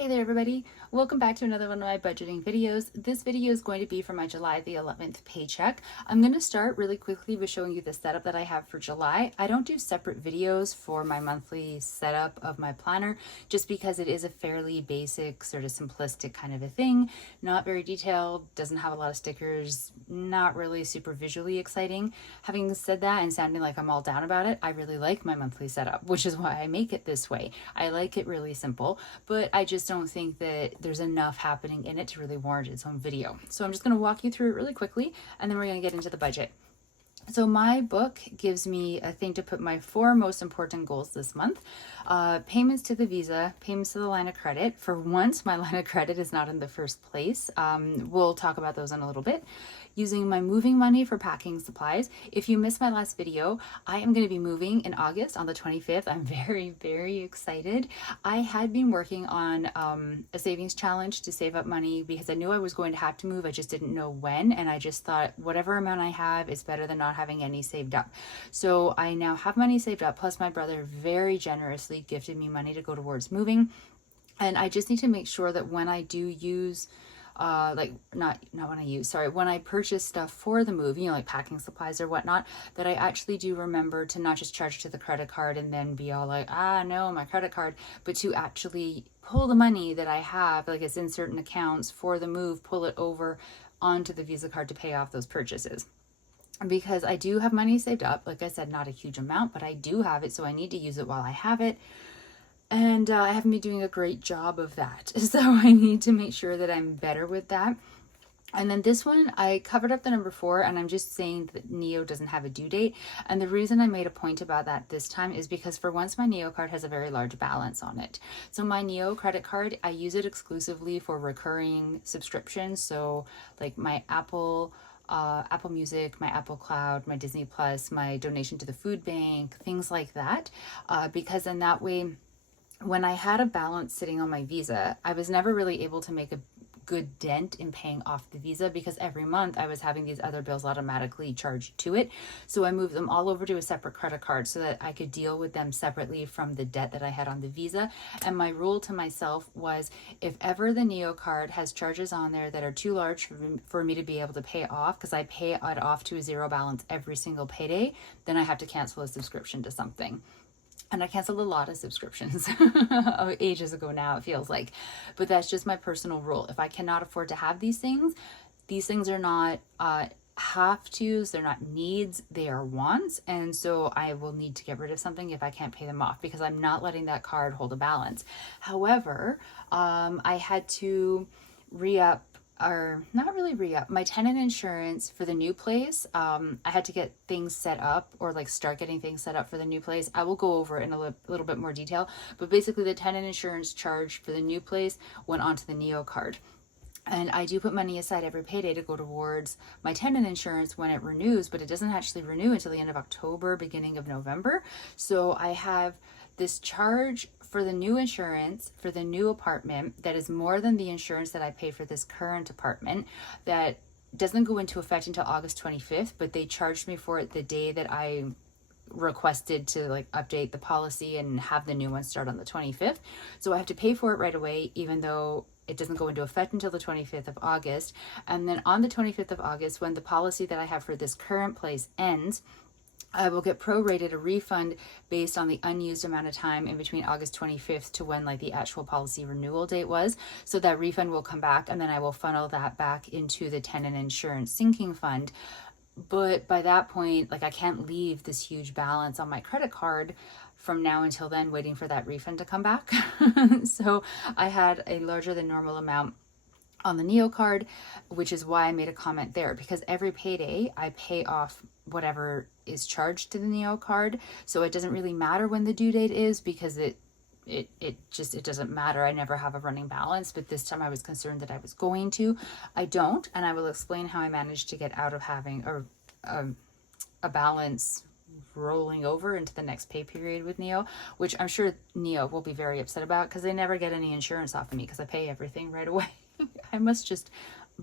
Hey there everybody, welcome back to another one of my budgeting videos. This video is going to be for my July the 11th paycheck. I'm going to start really quickly with showing you the setup that I have for July. I don't do separate videos for my monthly setup of my planner just because it is a fairly basic, sort of simplistic kind of a thing. Not very detailed, doesn't have a lot of stickers, not really super visually exciting. Having said that and sounding like I'm all down about it, I really like my monthly setup, which is why I make it this way. I like it really simple, but I just don't think that there's enough happening in it to really warrant its own video. So I'm just going to walk you through it really quickly and then we're going to get into the budget. So my book gives me a thing to put my 4 most important goals this month. Payments to the Visa, payments to the line of credit. For once, my line of credit is not in the first place. We'll talk about those in a little bit. Using my moving money for packing supplies. If you missed my last video, I am going to be moving in August on the 25th. I'm very, very excited. I had been working on a savings challenge to save up money because I knew I was going to have to move. I just didn't know when, and I just thought whatever amount I have is better than not having any saved up. So I now have money saved up, plus my brother very generously gifted me money to go towards moving. And I just need to make sure that when I do use when I purchase stuff for the move, like packing supplies or whatnot, that I actually do remember to not just charge to the credit card and then be all like, no, my credit card, but to actually pull the money that I have, like it's in certain accounts for the move, pull it over onto the Visa card to pay off those purchases. Because I do have money saved up, like I said, not a huge amount, but I do have it, so I need to use it while I have it. And I haven't been doing a great job of that. So I need to make sure that I'm better with that. And then this one, I covered up the number 4, and I'm just saying that Neo doesn't have a due date. And the reason I made a point about that this time is because for once my Neo card has a very large balance on it. So my Neo credit card, I use it exclusively for recurring subscriptions. So like my Apple Music, my Apple Cloud, my Disney Plus, my donation to the food bank, things like that. Because in that way, when I had a balance sitting on my Visa, I was never really able to make a good dent in paying off the Visa because every month I was having these other bills automatically charged to it. So I moved them all over to a separate credit card so that I could deal with them separately from the debt that I had on the Visa. And my rule to myself was, if ever the Neo card has charges on there that are too large for me to be able to pay off, because I pay it off to a zero balance every single payday, then I have to cancel a subscription to something. And I canceled a lot of subscriptions ages ago now, it feels like. But that's just my personal rule. If I cannot afford to have these things are not have-tos, they're not needs, they are wants. And so I will need to get rid of something if I can't pay them off, because I'm not letting that card hold a balance. However, I had to re-up, or not really re-up, my tenant insurance for the new place. I had to get things set up, or like start getting things set up for the new place. I will go over it in a little bit more detail, but basically the tenant insurance charge for the new place went onto the Neo card. And I do put money aside every payday to go towards my tenant insurance when it renews, but it doesn't actually renew until the end of October, beginning of November. So I have this charge for the new insurance for the new apartment that is more than the insurance that I pay for this current apartment, that doesn't go into effect until August 25th, but they charged me for it the day that I requested to like update the policy and have the new one start on the 25th. So I have to pay for it right away, even though it doesn't go into effect until the 25th of August. And then on the 25th of August, when the policy that I have for this current place ends, I will get prorated a refund based on the unused amount of time in between August 25th to when like the actual policy renewal date was. So that refund will come back, and then I will funnel that back into the tenant insurance sinking fund. But by that point, like I can't leave this huge balance on my credit card from now until then waiting for that refund to come back. So I had a larger than normal amount on the Neo card, which is why I made a comment there, because every payday I pay off whatever is charged to the Neo card. So it doesn't really matter when the due date is, because it doesn't matter. I never have a running balance, but this time I was concerned that I was going to. I don't, and I will explain how I managed to get out of having a balance rolling over into the next pay period with Neo, which I'm sure Neo will be very upset about, because they never get any insurance off of me because I pay everything right away. I must just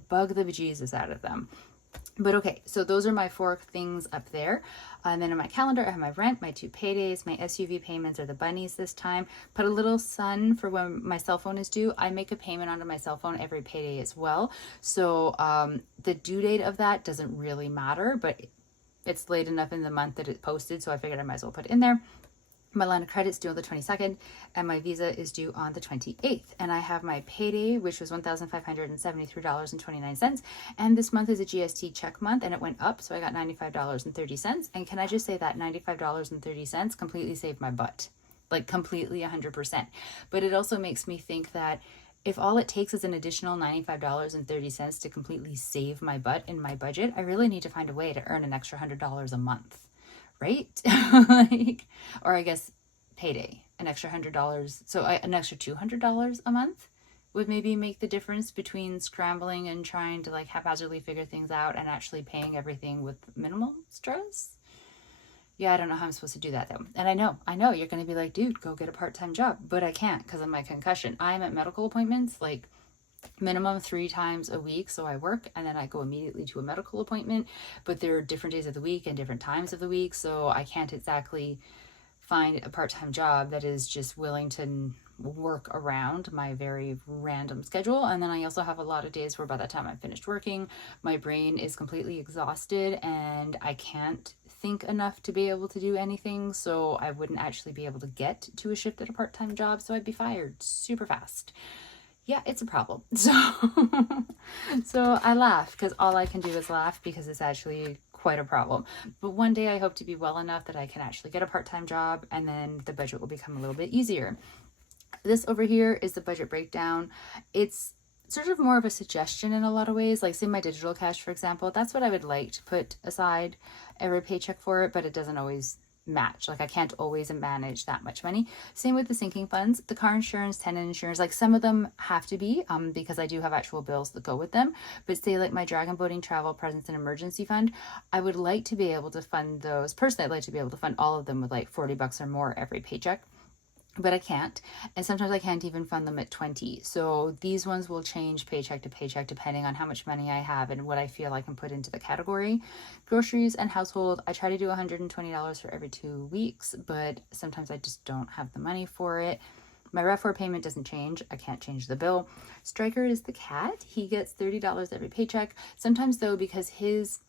bug the bejesus out of them. But okay, so those are my 4 things up there. And then in my calendar, I have my rent, my 2 paydays, my SUV payments are the bunnies this time. Put a little sun for when my cell phone is due. I make a payment onto my cell phone every payday as well. So the due date of that doesn't really matter, but it's late enough in the month that it posted. So I figured I might as well put it in there. My line of credit is due on the 22nd, and my Visa is due on the 28th. And I have my payday, which was $1,573.29. And this month is a GST check month, and it went up, so I got $95.30. And can I just say that $95.30 completely saved my butt, like completely 100%. But it also makes me think that if all it takes is an additional $95.30 to completely save my butt in my budget, I really need to find a way to earn an extra $100 a month. Right? Like, or I guess payday, an extra $100. So an extra $200 a month would maybe make the difference between scrambling and trying to like haphazardly figure things out and actually paying everything with minimal stress. Yeah, I don't know how I'm supposed to do that though. And I know you're going to be like, dude, go get a part-time job, but I can't because of my concussion. I'm at medical appointments like minimum 3 times a week. So I work and then I go immediately to a medical appointment, but there are different days of the week and different times of the week. So I can't exactly find a part-time job that is just willing to work around my very random schedule. And then I also have a lot of days where by the time I'm finished working, my brain is completely exhausted and I can't think enough to be able to do anything. So I wouldn't actually be able to get to a shift at a part-time job. So I'd be fired super fast. Yeah, it's a problem. So I laugh because all I can do is laugh because it's actually quite a problem. But one day I hope to be well enough that I can actually get a part-time job and then the budget will become a little bit easier. This over here is the budget breakdown. It's sort of more of a suggestion in a lot of ways. Like say my digital cash, for example, that's what I would like to put aside every paycheck for it, but it doesn't always match. Like I can't always manage that much money. Same with the sinking funds, the car insurance, tenant insurance, like some of them have to be because I do have actual bills that go with them. But say like my dragon boating, travel, presence, and emergency fund, I would like to be able to fund those. Personally, I'd like to be able to fund all of them with like $40 or more every paycheck. But I can't. And sometimes I can't even fund them at 20. So these ones will change paycheck to paycheck depending on how much money I have and what I feel I can put into the category. Groceries and household, I try to do $120 for every 2 weeks, but sometimes I just don't have the money for it. My REF4 payment doesn't change. I can't change the bill. Striker is the cat. He gets $30 every paycheck. Sometimes though, because his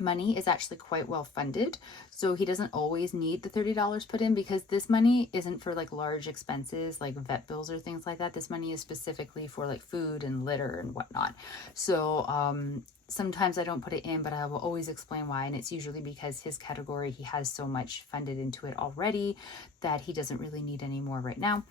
money is actually quite well funded, so he doesn't always need the $30 put in because this money isn't for like large expenses like vet bills or things like that. This money is specifically for like food and litter and whatnot. So sometimes I don't put it in, but I will always explain why, and it's usually because his category, he has so much funded into it already that he doesn't really need any more right now.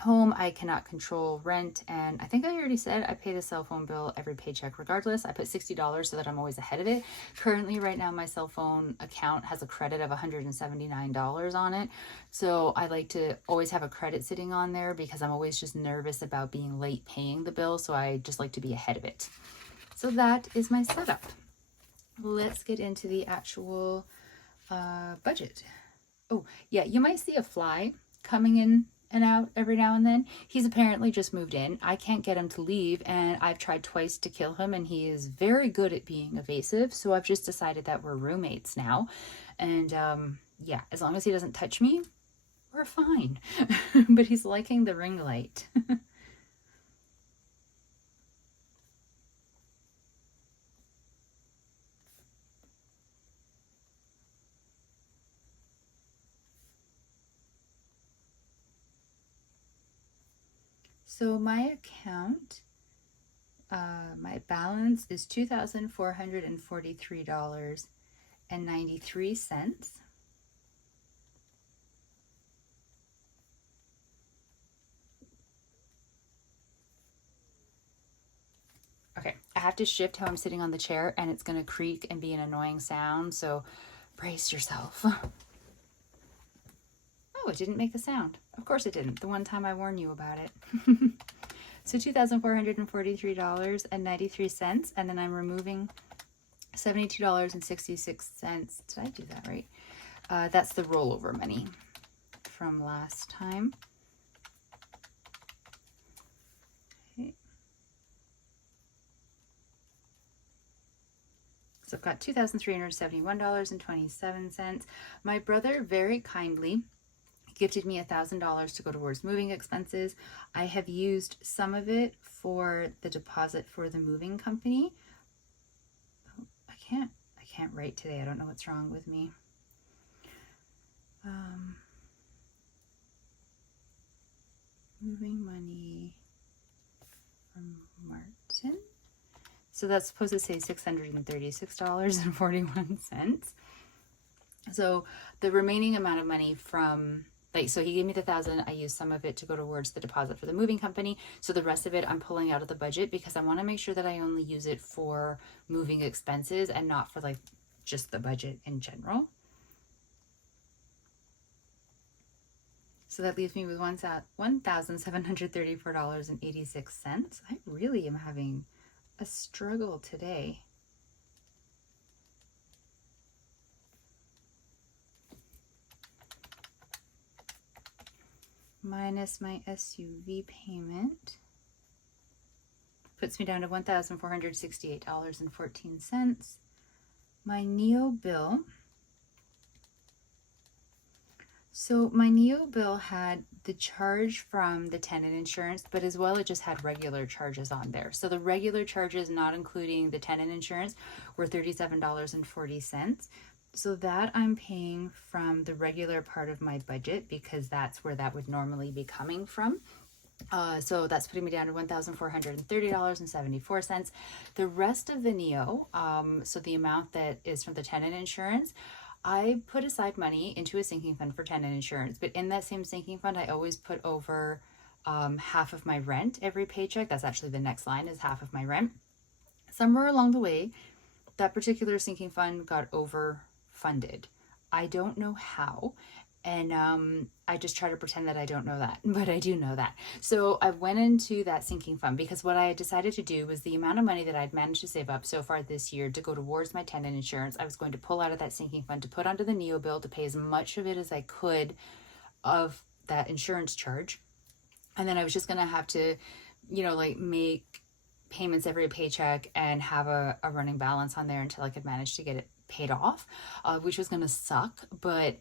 Home, I cannot control rent, and I think I already said I pay the cell phone bill every paycheck regardless. I put $60 so that I'm always ahead of it. Currently, right now, my cell phone account has a credit of $179 on it, so I like to always have a credit sitting on there because I'm always just nervous about being late paying the bill, so I just like to be ahead of it. So that is my setup. Let's get into the actual budget. Oh, yeah, you might see a fly coming in and out every now and then. He's apparently just moved in. I can't get him to leave, and I've tried twice to kill him, and he is very good at being evasive. So I've just decided that we're roommates now. And yeah, as long as he doesn't touch me, we're fine. But he's liking the ring light. So my account, my balance is $2,443.93. Okay, I have to shift how I'm sitting on the chair and it's going to creak and be an annoying sound, so brace yourself. Oh, it didn't make the sound. Of course it didn't. The one time I warned you about it. So $2,443.93, and then I'm removing $72.66. Did I do that right? That's the rollover money from last time. Okay. So I've got $2,371.27. My brother very kindly gifted me $1,000 to go towards moving expenses. I have used some of it for the deposit for the moving company. Oh, I can't write today. I don't know what's wrong with me. Moving money from Martin. So that's supposed to say $636.41. So the remaining amount of money from, like, so he gave me the 1,000. I used some of it to go towards the deposit for the moving company. So the rest of it I'm pulling out of the budget because I want to make sure that I only use it for moving expenses and not for like just the budget in general. So that leaves me with $1,734.86. I really am having a struggle today. Minus my SUV payment puts me down to $1,468.14. My NEO bill. So my NEO bill had the charge from the tenant insurance, but as well it just had regular charges on there. So the regular charges, not including the tenant insurance, were $37.40. So that I'm paying from the regular part of my budget because that's where that would normally be coming from. So that's putting me down to $1,430.74. The rest of the NEO, so the amount that is from the tenant insurance, I put aside money into a sinking fund for tenant insurance, but in that same sinking fund, I always put over half of my rent every paycheck. That's actually the next line is half of my rent. Somewhere along the way, that particular sinking fund got overfunded. I don't know how. And I just try to pretend that I don't know that, but I do know that. So I went into that sinking fund because what I had decided to do was the amount of money that I'd managed to save up so far this year to go towards my tenant insurance, I was going to pull out of that sinking fund to put onto the NEO bill to pay as much of it as I could of that insurance charge. And then I was just going to have to, like make payments every paycheck and have a running balance on there until I could manage to get it paid off, which was going to suck, but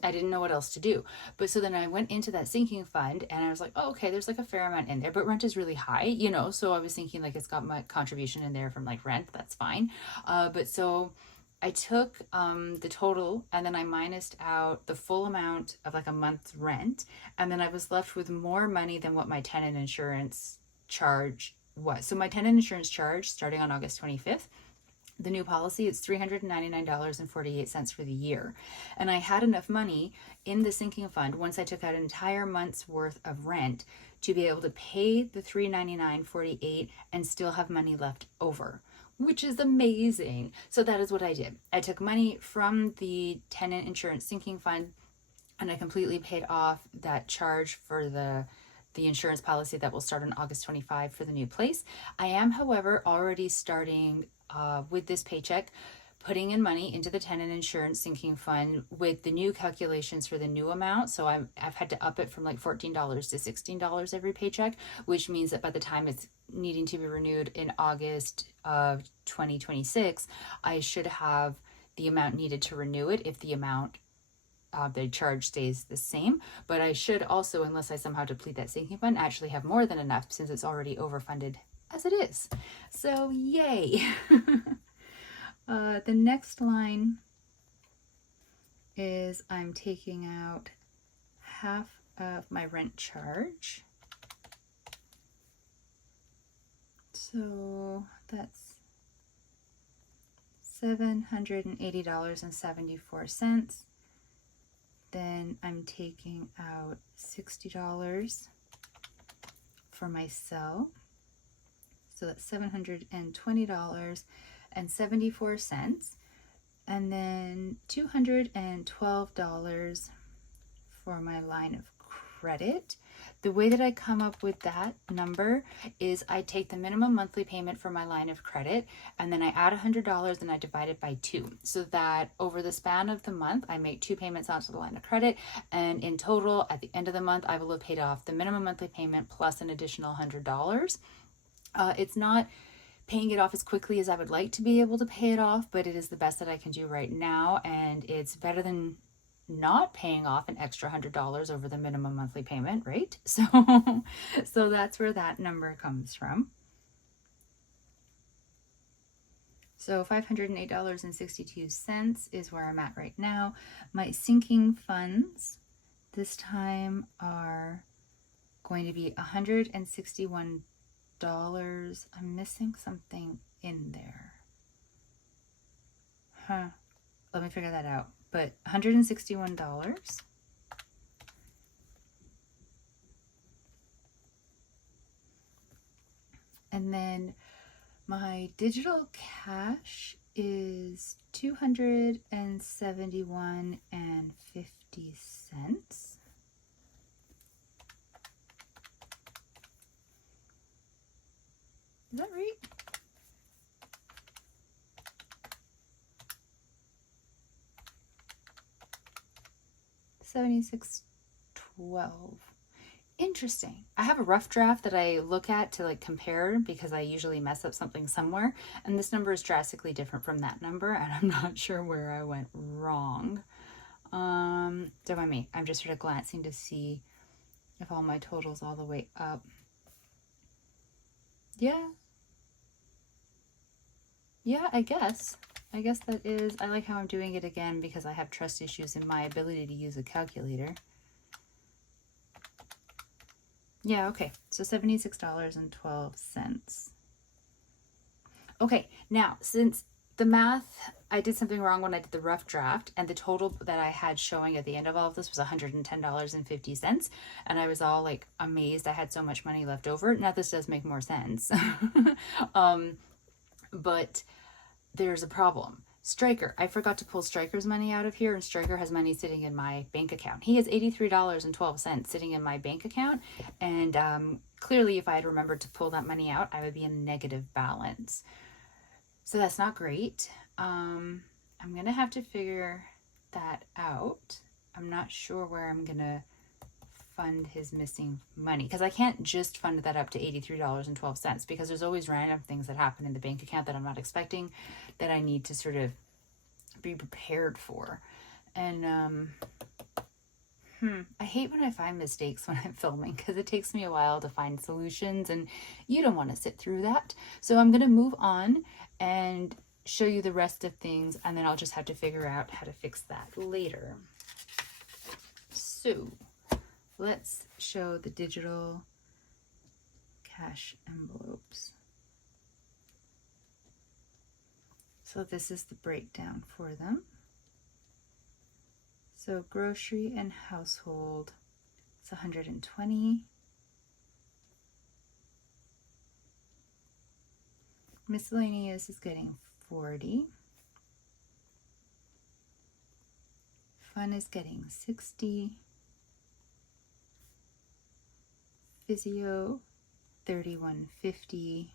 I didn't know what else to do. But so then I went into that sinking fund and I was like, oh, okay, there's like a fair amount in there, but rent is really high, so I was thinking like it's got my contribution in there from like rent, that's fine. But so I took the total and then I minused out the full amount of like a month's rent, and then I was left with more money than what my tenant insurance charge was. So my tenant insurance charge starting on August 25th, the new policy, it's $399.48 for the year. And I had enough money in the sinking fund once I took out an entire month's worth of rent to be able to pay the $399.48 and still have money left over, which is amazing. So that is what I did. I took money from the tenant insurance sinking fund and I completely paid off that charge for the insurance policy that will start on August 25 for the new place. I am, however, already starting with this paycheck, putting in money into the tenant insurance sinking fund with the new calculations for the new amount. So I've had to up it from like $14 to $16 every paycheck, which means that by the time it's needing to be renewed in August of 2026, I should have the amount needed to renew it if the amount the charge stays the same. But I should also, unless I somehow deplete that sinking fund, actually have more than enough since it's already overfunded as it is. So yay. The next line is I'm taking out half of my rent charge. So that's $780.74. Then I'm taking out $60 for my cell. So that's $720.74. And then $212 for my line of credit. The way that I come up with that number is I take the minimum monthly payment for my line of credit and then I add $100 and I divide it by 2, so that over the span of the month I make 2 payments onto the line of credit, and in total at the end of the month I will have paid off the minimum monthly payment plus an additional $100. It's not paying it off as quickly as I would like to be able to pay it off, but it is the best that I can do right now, and it's better than not paying off an extra $100 over the minimum monthly payment, right? So that's where that number comes from. So $508.62 is where I'm at right now. My sinking funds this time are going to be $161. I'm missing something in there. Let me figure that out. But $161. And then my digital cash is $271.50. Is that right? $76.12. Interesting. I have a rough draft that I look at to like compare because I usually mess up something somewhere, and this number is drastically different from that number, and I'm not sure where I went wrong. Don't mind me. I'm just sort of glancing to see if all my totals all the way up. Yeah, I guess that is. I like how I'm doing it again because I have trust issues in my ability to use a calculator. Yeah, okay, so $76.12. Okay, now, since the math, I did something wrong when I did the rough draft, and the total that I had showing at the end of all of this was $110.50, and I was all like amazed I had so much money left over. Now this does make more sense. But there's a problem. Stryker, I forgot to pull Stryker's money out of here, and Stryker has money sitting in my bank account. He has $83.12 sitting in my bank account, and clearly if I had remembered to pull that money out, I would be in a negative balance. So that's not great. I'm gonna have to figure that out. I'm not sure where I'm gonna fund his missing money, because I can't just fund that up to $83.12 because there's always random things that happen in the bank account that I'm not expecting that I need to sort of be prepared for. And I hate when I find mistakes when I'm filming because it takes me a while to find solutions, and you don't want to sit through that. So I'm going to move on and show you the rest of things, and then I'll just have to figure out how to fix that later. So let's show the digital cash envelopes. So this is the breakdown for them. So grocery and household, it's 120. Miscellaneous is getting 40. Fun is getting 60. Physio, 31.50,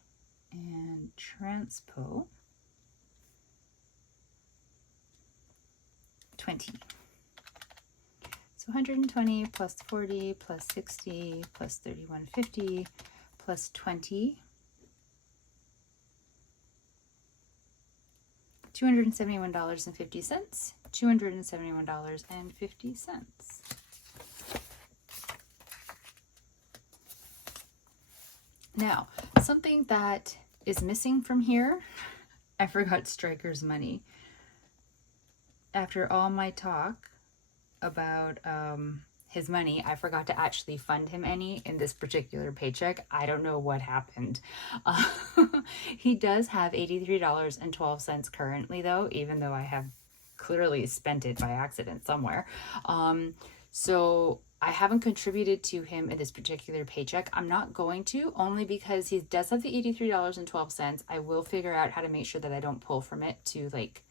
and transpo, 20. So 120 plus 40 plus 60 plus 31.50 plus 20, $271.50, $271.50. Now, something that is missing from here, I forgot Stryker's money. After all my talk about his money, I forgot to actually fund him any in this particular paycheck. I don't know what happened. He does have $83.12 currently, though, even though I have clearly spent it by accident somewhere. So I haven't contributed to him in this particular paycheck. I'm not going to, only because he does have the $83.12. I will figure out how to make sure that I don't pull from it to, like,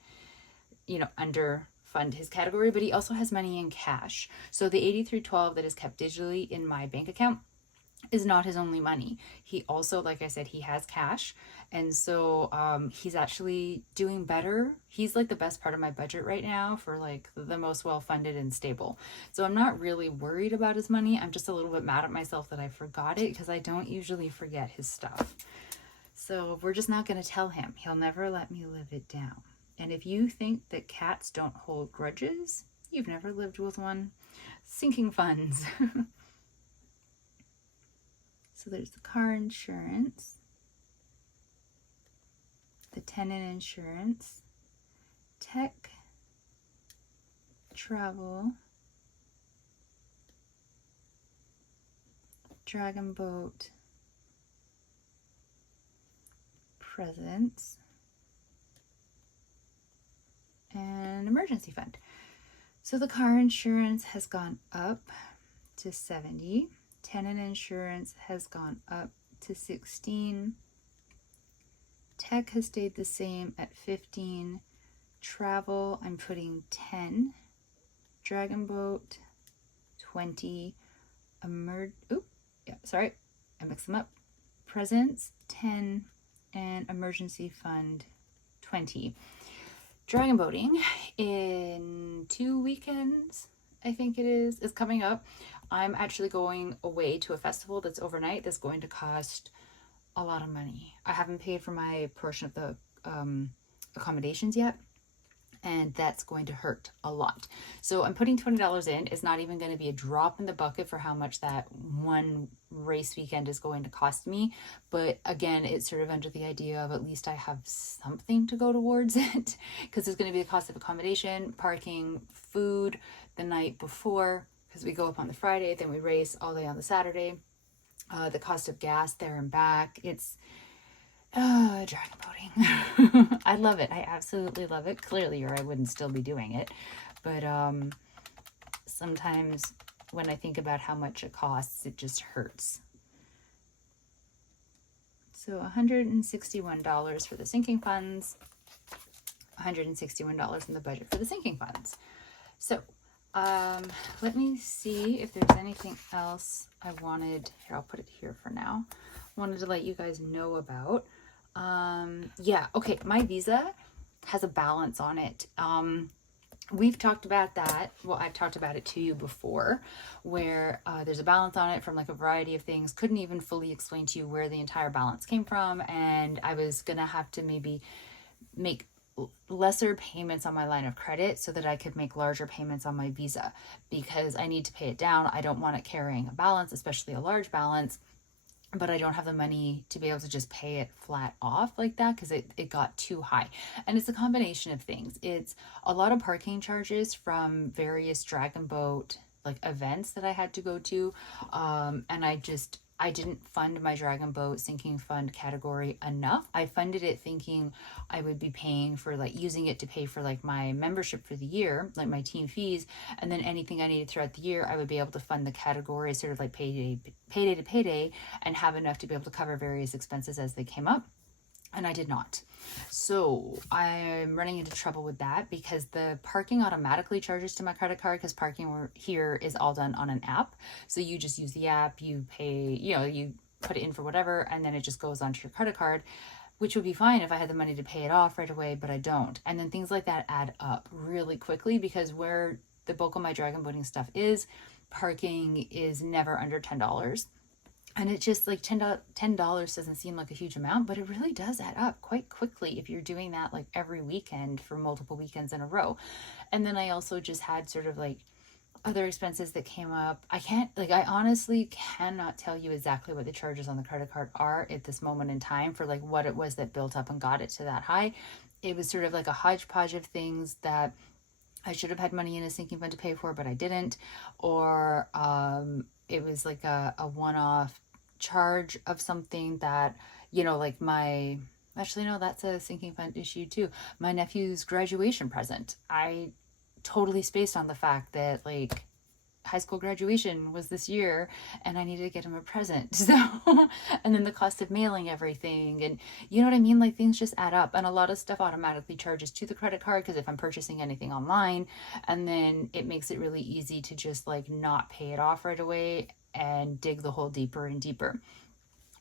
you know, underfund his category, but he also has money in cash. So the $83.12 that is kept digitally in my bank account is not his only money. He also, like I said, he has cash, and so he's actually doing better. He's like the best part of my budget right now for like the most well-funded and stable. So I'm not really worried about his money. I'm just a little bit mad at myself that I forgot it, because I don't usually forget his stuff. So we're just not going to tell him. He'll never let me live it down. And if you think that cats don't hold grudges, you've never lived with one. Sinking funds. So there's the car insurance, the tenant insurance, tech, travel, dragon boat, presents, and emergency fund. So the car insurance has gone up to $70. Tenant insurance has gone up to $16. Tech has stayed the same at $15. Travel, I'm putting $10. Dragon boat, $20. I mixed them up. Presents, $10. And emergency fund, $20. Dragon boating in 2 weekends, I think it is coming up. I'm actually going away to a festival that's overnight that's going to cost a lot of money. I haven't paid for my portion of the accommodations yet, and that's going to hurt a lot. So I'm putting $20 in. It's not even going to be a drop in the bucket for how much that one race weekend is going to cost me. But again, it's sort of under the idea of at least I have something to go towards it, because there's going to be the cost of accommodation, parking, food the night before, because we go up on the Friday, then we race all day on the Saturday. The cost of gas there and back. It's dragon boating. I love it. I absolutely love it. Clearly, or I wouldn't still be doing it. But sometimes when I think about how much it costs, it just hurts. So $161 for the sinking funds, $161 in the budget for the sinking funds. So let me see if there's anything else I wanted. Here, I'll put it here for now. Wanted to let you guys know about. Yeah, okay, my Visa has a balance on it. We've talked about that. Well, I've talked about it to you before, where there's a balance on it from like a variety of things. Couldn't even fully explain to you where the entire balance came from, and I was gonna have to maybe make lesser payments on my line of credit so that I could make larger payments on my Visa, because I need to pay it down. I don't want it carrying a balance, especially a large balance, but I don't have the money to be able to just pay it flat off like that, because it got too high. And it's a combination of things. It's a lot of parking charges from various Dragon Boat like events that I had to go to, and I didn't fund my Dragon Boat sinking fund category enough. I funded it thinking I would be paying for like using it to pay for like my membership for the year, like my team fees, and then anything I needed throughout the year, I would be able to fund the category sort of like payday to payday, and have enough to be able to cover various expenses as they came up. And I did not. So I'm running into trouble with that, because the parking automatically charges to my credit card, because parking here is all done on an app. So you just use the app, you pay, you put it in for whatever, and then it just goes onto your credit card, which would be fine if I had the money to pay it off right away, but I don't. And then things like that add up really quickly, because where the bulk of my dragon boating stuff is, parking is never under $10. And it's just like $10 doesn't seem like a huge amount, but it really does add up quite quickly if you're doing that like every weekend for multiple weekends in a row. And then I also just had sort of like other expenses that came up. I honestly cannot tell you exactly what the charges on the credit card are at this moment in time for like what it was that built up and got it to that high. It was sort of like a hodgepodge of things that I should have had money in a sinking fund to pay for, but I didn't. Or it was like a one-off charge of something that, like actually, no, that's a sinking fund issue too. My nephew's graduation present. I totally spaced on the fact that like high school graduation was this year and I needed to get him a present. So, and then the cost of mailing everything, and you know what I mean? Like things just add up, and a lot of stuff automatically charges to the credit card because if I'm purchasing anything online, and then it makes it really easy to just like not pay it off right away and dig the hole deeper and deeper.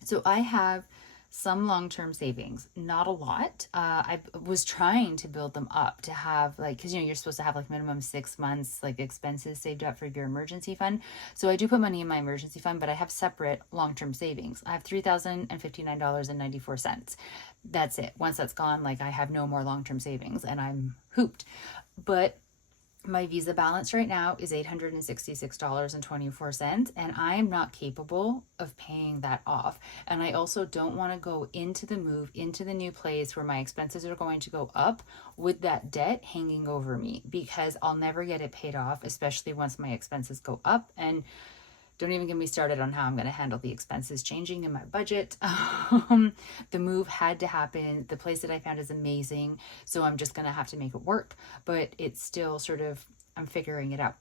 So I have some long-term savings, not a lot. I was trying to build them up to have like, because you're supposed to have like minimum 6 months like expenses saved up for your emergency fund. So I do put money in my emergency fund, but I have separate long-term savings. I have $3,059.94. That's it. Once that's gone, like I have no more long-term savings and I'm hooped. But my Visa balance right now is $866.24, and I am not capable of paying that off. And I also don't want to go into the move, into the new place where my expenses are going to go up with that debt hanging over me, because I'll never get it paid off, especially once my expenses go up. And don't even get me started on how I'm going to handle the expenses changing in my budget. The move had to happen. The place that I found is amazing. So I'm just going to have to make it work. But it's still sort of, I'm figuring it out.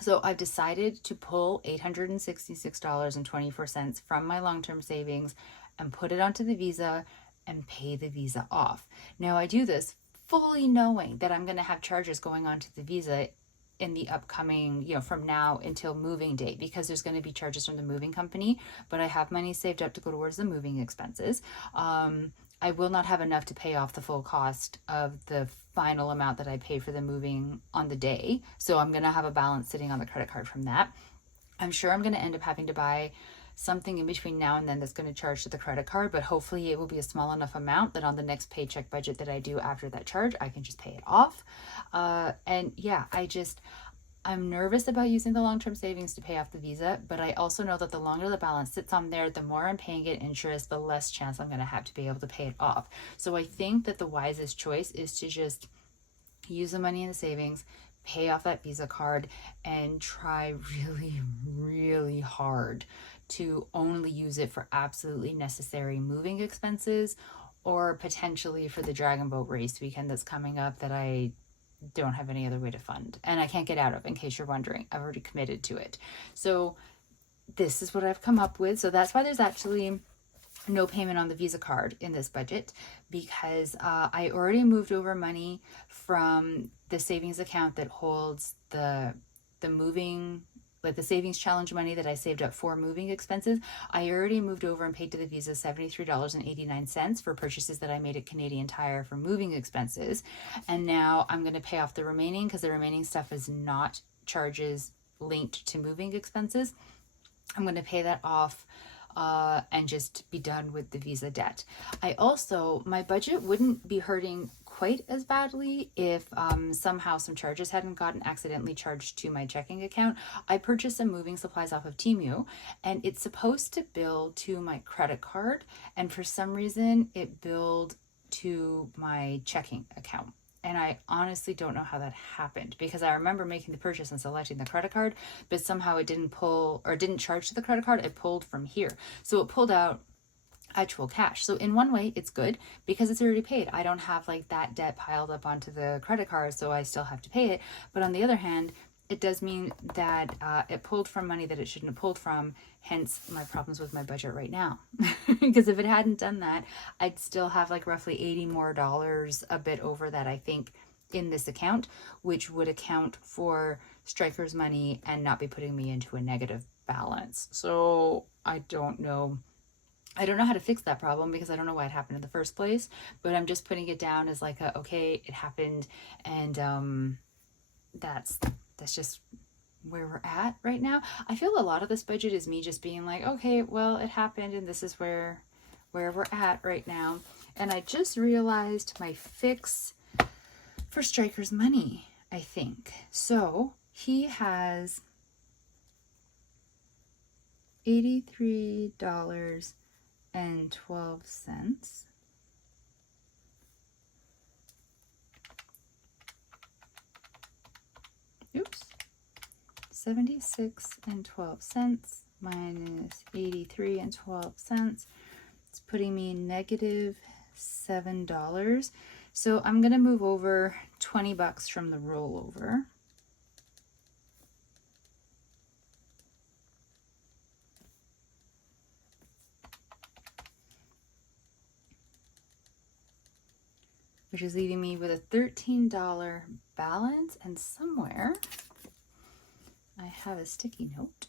So I've decided to pull $866.24 from my long-term savings and put it onto the Visa and pay the Visa off. Now I do this fully knowing that I'm going to have charges going onto the Visa in the upcoming, from now until moving date, because there's going to be charges from the moving company, but I have money saved up to go towards the moving expenses. I will not have enough to pay off the full cost of the final amount that I pay for the moving on the day. So I'm going to have a balance sitting on the credit card from that. I'm sure I'm going to end up having to buy something in between now and then that's going to charge to the credit card, but hopefully it will be a small enough amount that on the next paycheck budget that I do after that charge, I can just pay it off. And yeah, I'm nervous about using the long-term savings to pay off the Visa, but I also know that the longer the balance sits on there, the more I'm paying it interest, the less chance I'm going to have to be able to pay it off. So I think that the wisest choice is to just use the money in the savings, pay off that Visa card, and try really, really hard to only use it for absolutely necessary moving expenses, or potentially for the Dragon Boat race weekend that's coming up that I don't have any other way to fund and I can't get out of, in case you're wondering. I've already committed to it. So this is what I've come up with. So that's why there's actually no payment on the Visa card in this budget, because I already moved over money from the savings account that holds the moving, like the savings challenge money that I saved up for moving expenses. I already moved over and paid to the Visa $73.89 for purchases that I made at Canadian Tire for moving expenses. And now I'm going to pay off the remaining, because the remaining stuff is not charges linked to moving expenses. I'm going to pay that off and just be done with the Visa debt. My budget wouldn't be hurting quite as badly if somehow some charges hadn't gotten accidentally charged to my checking account. I purchased some moving supplies off of Temu, and it's supposed to bill to my credit card, and for some reason it billed to my checking account. And I honestly don't know how that happened, because I remember making the purchase and selecting the credit card, but somehow it didn't pull, or didn't charge to the credit card. It pulled from here. So it pulled out actual cash. So in one way, it's good because it's already paid. I don't have like that debt piled up onto the credit card, so I still have to pay it. But on the other hand, it does mean that it pulled from money that it shouldn't have pulled from, hence my problems with my budget right now. Because if it hadn't done that, I'd still have like roughly $80 more, a bit over that, I think, in this account, which would account for Striker's money and not be putting me into a negative balance. So I don't know how to fix that problem, because I don't know why it happened in the first place, but I'm just putting it down as like okay, it happened, and that's just where we're at right now. I feel a lot of this budget is me just being like, okay, well, it happened and this is where we're at right now. And I just realized my fix for Striker's money, I think. So he has $83.12. Oops. 76.12 minus 83.12. It's putting me -$7. So I'm going to move over $20 from the rollover. Which is leaving me with a $13 balance, and somewhere I have a sticky note.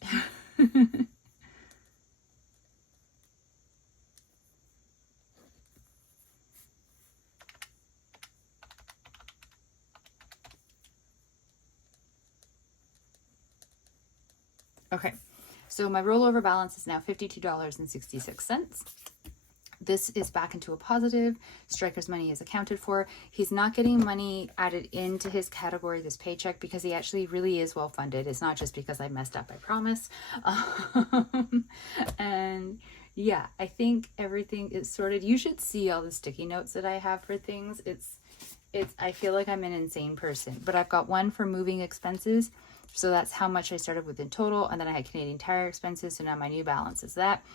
Okay, so my rollover balance is now $52.66. This is back into a positive. Striker's money is accounted for. He's not getting money added into his category, this paycheck, because he actually really is well funded. It's not just because I messed up, I promise. And yeah, I think everything is sorted. You should see all the sticky notes that I have for things. I feel like I'm an insane person, but I've got one for moving expenses. So that's how much I started with in total. And then I had Canadian Tire expenses. So now my new balance is that.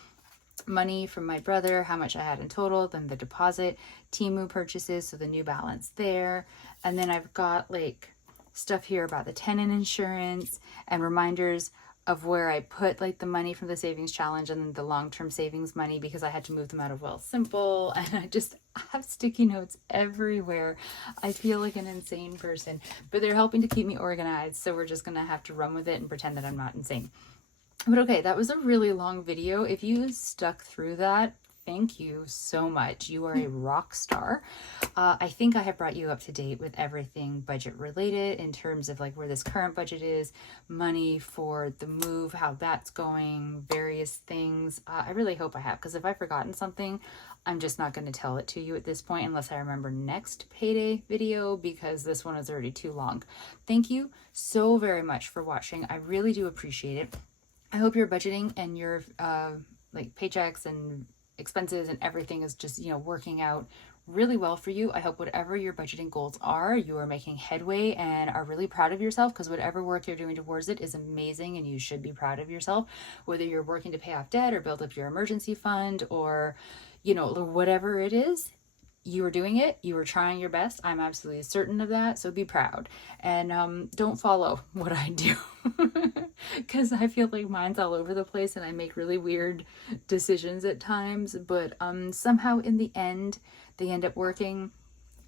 Money from my brother, how much I had in total, then the deposit, Temu purchases, so the new balance there. And then I've got like stuff here about the tenant insurance and reminders of where I put like the money from the savings challenge and then the long-term savings money because I had to move them out of Wealthsimple. And I have sticky notes everywhere. I feel like an insane person, but they're helping to keep me organized. So we're just gonna have to run with it and pretend that I'm not insane. But okay, that was a really long video. If you stuck through that, thank you so much. You are a rock star. I think I have brought you up to date with everything budget related in terms of like where this current budget is, money for the move, how that's going, various things. I really hope I have, because if I've forgotten something, I'm just not going to tell it to you at this point unless I remember next payday video, because this one is already too long. Thank you so very much for watching. I really do appreciate it. I hope your budgeting and your like paychecks and expenses and everything is just, working out really well for you. I hope whatever your budgeting goals are, you are making headway and are really proud of yourself, because whatever work you're doing towards it is amazing and you should be proud of yourself, whether you're working to pay off debt or build up your emergency fund or, whatever it is. You were doing it, you were trying your best. I'm absolutely certain of that. So be proud and don't follow what I do because I feel like mine's all over the place and I make really weird decisions at times. But somehow in the end, they end up working.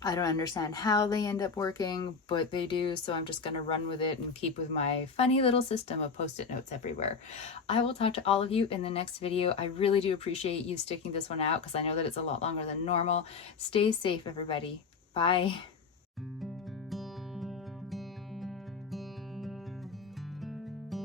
I don't understand how they end up working, but they do. So I'm just going to run with it and keep with my funny little system of post-it notes everywhere. I will talk to all of you in the next video. I really do appreciate you sticking this one out because I know that it's a lot longer than normal. Stay safe, everybody. Bye.